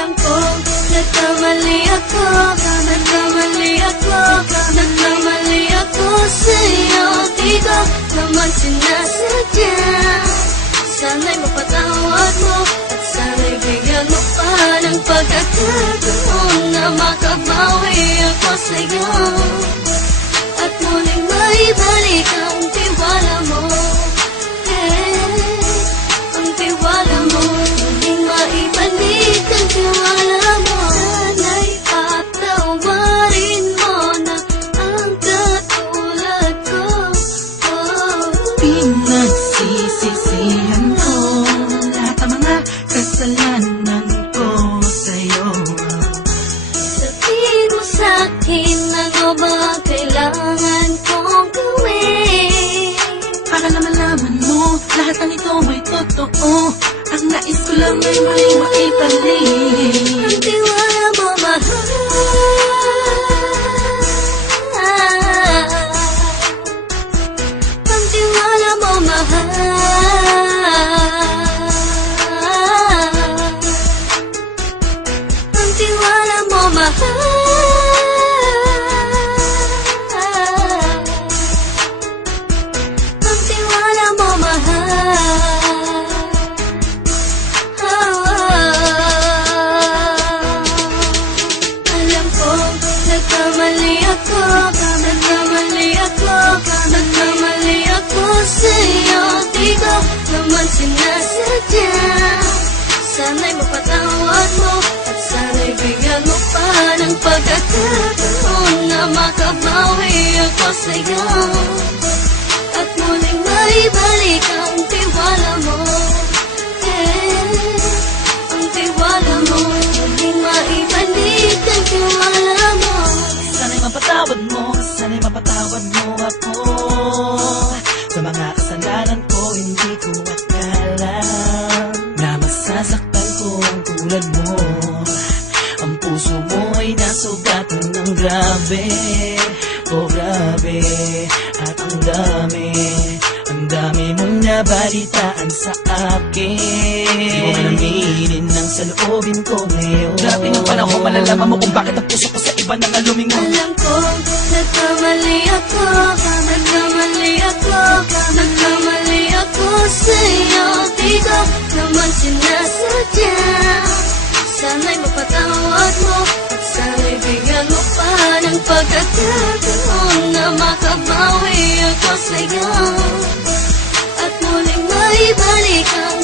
Alam ko, nagkamali ako, nagkamali ako, nagkamali ako sa'yo. Di ko naman sinasadya. Sana'y mapatawad mo at sana'y bigyan mo pa ng pagkakataon na makabawi ako sa'yo at muling maibalik ang tiwala mo. Ang tiwala mo, muling maibalik ang tiwala mo. Sana'y patawarin mo na ang katulad ko. Pinagsisisihan ko lahat ng mga kasalanan ko sa'yo. Sabihin mo sa'kin ano ba kailangan kong gawin Para naman malaman mo lahat ng ito ay totoo. Ang nais ko lang ay muling maibalik ang tiwala mo, mahal. Ang tiwala mo, mahal. Ang tiwala mo, mahal. Ang tiwala mo, mahal. Alam ko, nagkamali ako, nagkamali ako, nagkamali ako sa'yo. Di ko naman sinasadya. Sana'y mapatawad mo at sana'y bigyan mo pa ng pagkakataon na makabawi ako sa'yo at muling maibalik ang tiwala mo. Ang tiwala mo, muling maibalik ang tiwala mo. Sana'y mapatawad mo, sana'y mapatawad mo ako sa mga kasalanan ko. Hindi ko akala na masasaktan ko ang tulad mo. Ang puso mo ay nasugatan ng grabe, oh grabe. At ang dami mong nabalitaan sa akin. Di mo man aminin ang saloobin ko ngayon. Grabe ng panahon, malalaman mo kung bakit ang puso ko sa iba nang alumingon. Alam ko, nagkamali ako, nagkamali ako, nagkamali ako sa'yo. Di ko naman sinasadya. Sana'y mapatawad mo at sana'y bigyan mo pa ng pagkakataon na makabawi ako sa'yo at muling maibalik ang